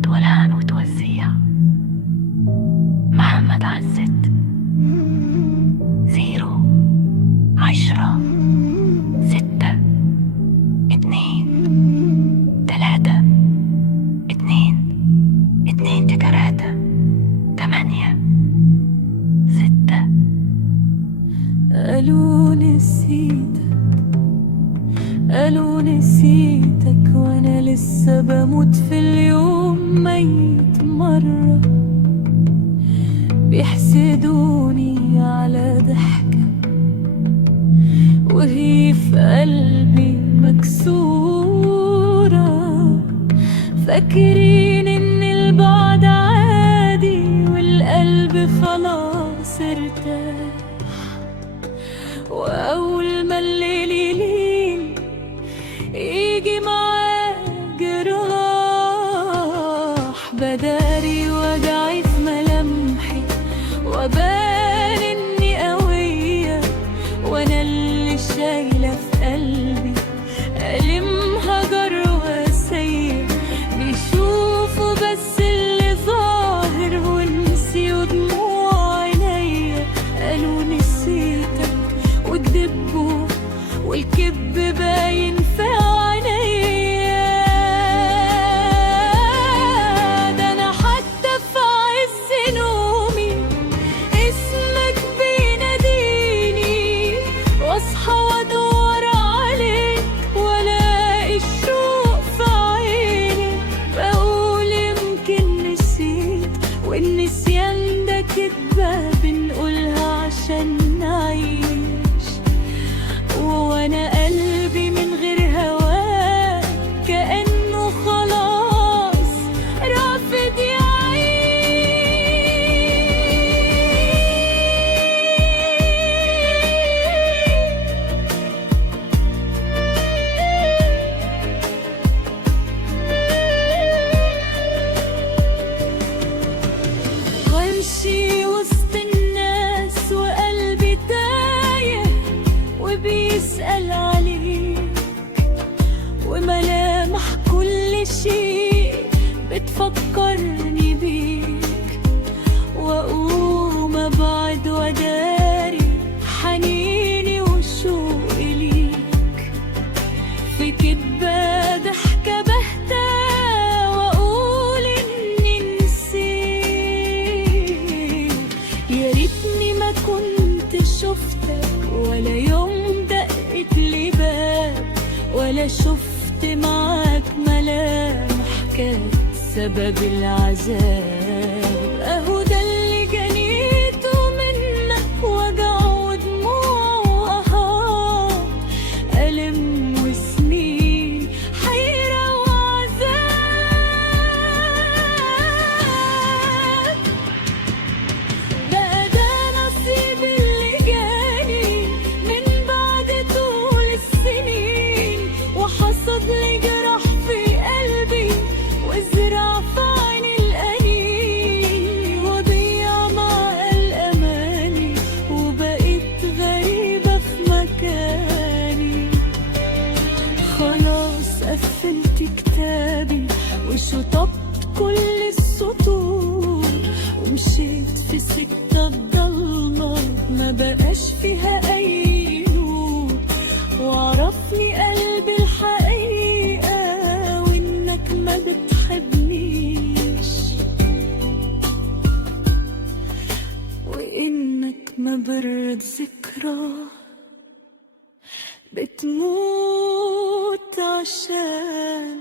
بعد والهان وتوزيع. محمد عزت 0 10 6 2 3 2 2 3 8 6. قالوا نسيتك وانا لسه بموت في اليوم ميت مرة، بيحسدوني على ضحكة وهي في قلبي مكسورة، فاكرين ان البعد عادي والقلب خلاص ارتاح. واول ما الليل يليل يجي معاه جراح، بداري وجعي في ملامحي وبان اني قوية، وانا اللي شايلة في قلبي ألمها جرواسية. بيشوفوا بس اللي ظاهر ونسيوا دموع عينيا. قالوا نسيتك والدب والكذب باين في عينيا. ده انا حتى في عز نومي اسمك بيناديني، واصحى وادور عليك والاقي الشوق في عيني. بقول يمكن نسيت، والنسيان ده كدبة بنقولها عشان نعيش. وانا قلبي من غير هواك كأنه خلاص رافض يعيش. وامشي وسط الناس وقلبي تايه وبيسأل عليك، وملامح كل شيء بتفكرني بيك. واقوم ابعد وداري حنيني وشوقي ليك في كدبة ضحكة بهتة، واقول اني نسيت. يا ريتني ما كنت شفتك ولا يوم دقت لي باب، ولا شفت معاك ملامح كانت سبب العذاب. اهو ده اللي جنيته منك، وجع ودموع وقهار، ألم وسنين حيرة وعذاب. بقى ده نصيب اللي جاني من بعد طول السنين، وحصد لي جرح في قلبي وزرع في عيني الأنين. وضيع مع الأماني وبقيت غريبة في مكاني. خلاص قفلت كتابي وشطبت كل السطور، ومشيت في سكة ضلمة ما بقاش فيها أي نور. وعرفني قلبي الحقيقة وإنك ما بتحبنيش، وإنك ما برد ذكرى بتموت عشان